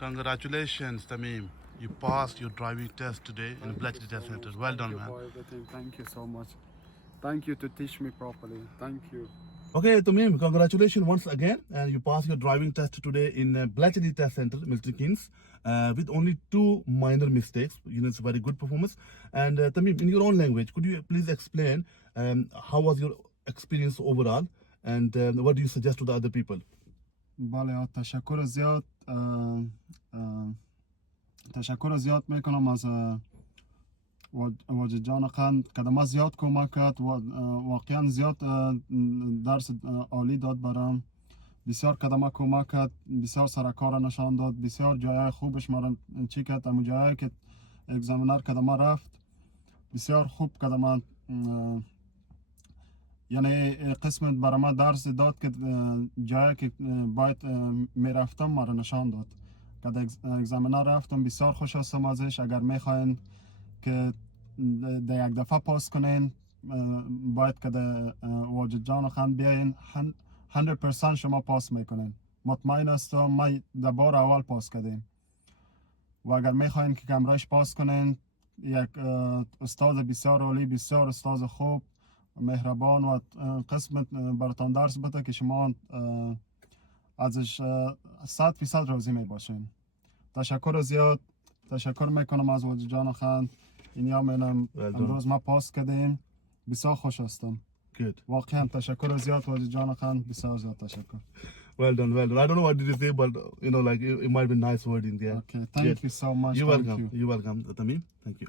Congratulations, Tamim. You passed your driving test today in Bletchley Test Center. Well done, Thank man. you for everything. Thank you so much. Thank you to teach me properly. Thank you. Okay, Tamim, congratulations once again. And you passed your driving test today in Bletchley Test Center, Milton Keynes, with only 2 minor mistakes. You know, it's a very good performance. And Tamim, in your own language, could you please explain how was your experience overall, and what do you suggest to the other people? بله تشکر زیاد تشکر زیاد میکنم از واجد جان خان که ما زیاد کمک کرد و واقعا زیاد درس عالی داد برام بسیار کدما کمک کرد بسیار سرکار نشان داد بسیار جای خوبش مرا چی کرد اما جایی که اگزامینر کدما رفت بسیار خوب کدما یعنی قسمت برای ما درس داد که جایی که باید میرفتم مرا نشان داد که اگزامینر رفتم بسیار خوش هستم ازش اگر میخواین که در یک دفعه پاس کنین باید که در واجد جان خان بیاین 100% شما پاس میکنین مطمئن هستم ما در بار اول پاس کردیم و اگر میخواین که کمرایش پاس کنین یک استاد بسیار عالی بسیار استاد خوب مهربان و قسمت براتان درس بده که شما ازش 100% راضی میباشین تشکر زیاد تشکر میکنم از واجد جان خان اینیا منم امروز ما پاس کردیم بسیار خوش هستم Good. واقعا تشکر زیاد واجد جان خان بسیار زیاد تشکر Well done, well done. I don't know what did you say, but you know, like it might be nice wording there. Okay, thank you so much. You're Thank welcome. you. You're welcome, Tamim. Thank you.